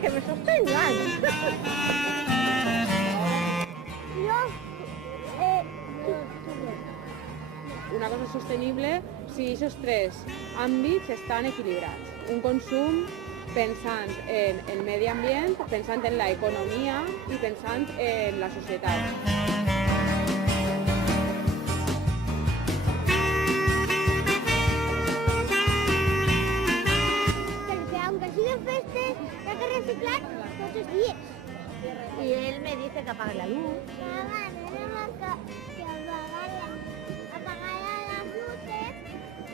que me sostengan. Una cosa sostenible si aquests tres àmbits estan equilibrats. Un consum pensant en el medi ambient, pensant en l'economia i pensant en la societat. Reciclar todos los días. Y él me dice que apague la luz. Mamá, tenemos que apagar las luces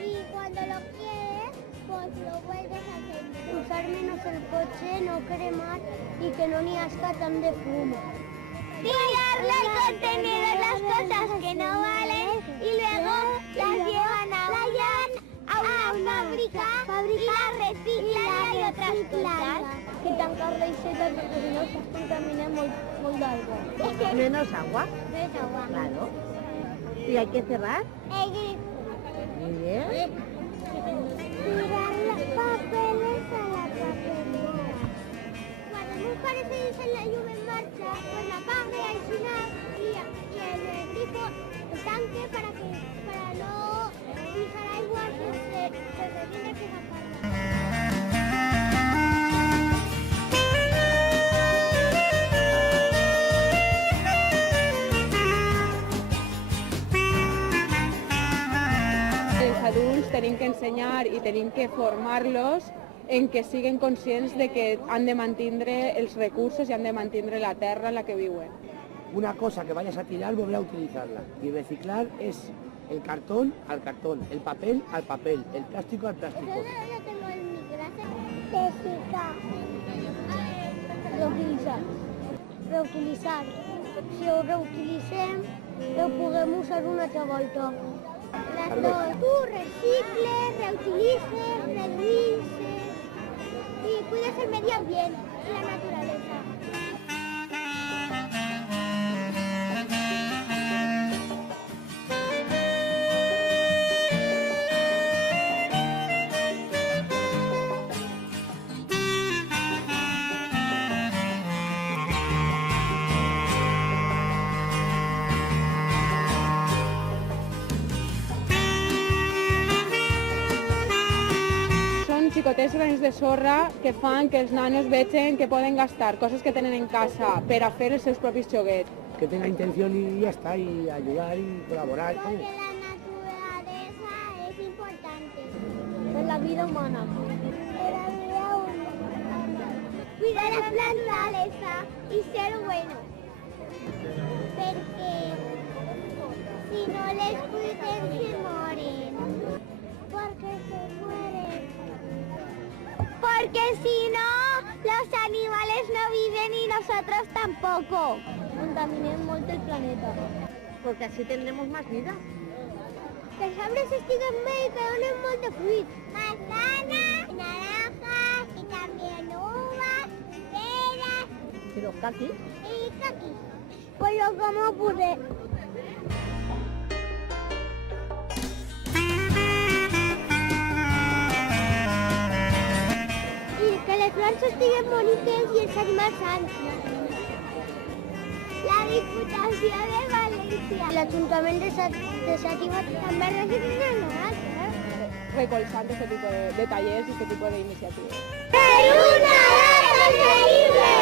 y cuando lo quieres, pues lo vuelves a hacer. Usar menos el coche, no cremar y que no ni asca tan de fumo. Tirarle al contenedor las cosas que no valen y luego las llevan a una fábrica y las reciclan y otras cosas. Que tancar l'aixeta perquè si no s'es contamina molt d'aigua. Menos agua. Menos agua. Claro. ¿Y hay que cerrar? Muy bien. Tirar los papeles a la papelera. Cuando no parece la lluvia en marcha, pues la apague al final y el grifo, el tanque para no fijar agua se tiene que sacarla. Adults tenim que ensenyar i tenim que formar-los en que siguin conscients de que han de mantenir els recursos i han de mantenir la terra en la que viuen. Una cosa que vayas a tirar, volver a utilizarla. Y reciclar es el cartón al cartón, el papel al papel, el plástico al plástico. Yo tengo en mi clase. Reutilitzar. Reutilitzar. Si ho reutilitzem, ho podem usar una altra volta. Las dos. Tú recicles, reutilices, reduces y cuidas el medio ambiente y la naturaleza. Xicotets grans de sorra que fan que els nanos vegin que poden gastar coses que tenen en casa per a fer els seus propis joguets. Que tenga intención y ya está, y ayudar y colaborar. Porque la naturaleza es importante. En la vida humana. En la vida humana. Cuidar la naturaleza y ser bueno. Porque si no les cuiden se mueren. Porque se mueren. Porque si no, los animales no viven y nosotros tampoco. Contaminem molt el planeta. Porque así tendremos más vida. Que els arbres estiguen bé i que donen molt de fruit. Manzanas, naranjas y también uvas, peras. ¿Y los caquis? Y caquis. Pues lo como pude. Que les flors estiguen boniques i els animals sants. La Diputació de València. L'Ajuntament de Xàtiva també reciclen animals. Recolzant aquest tipus de tallers i aquest tipus d'iniciatives. Per una data increïble!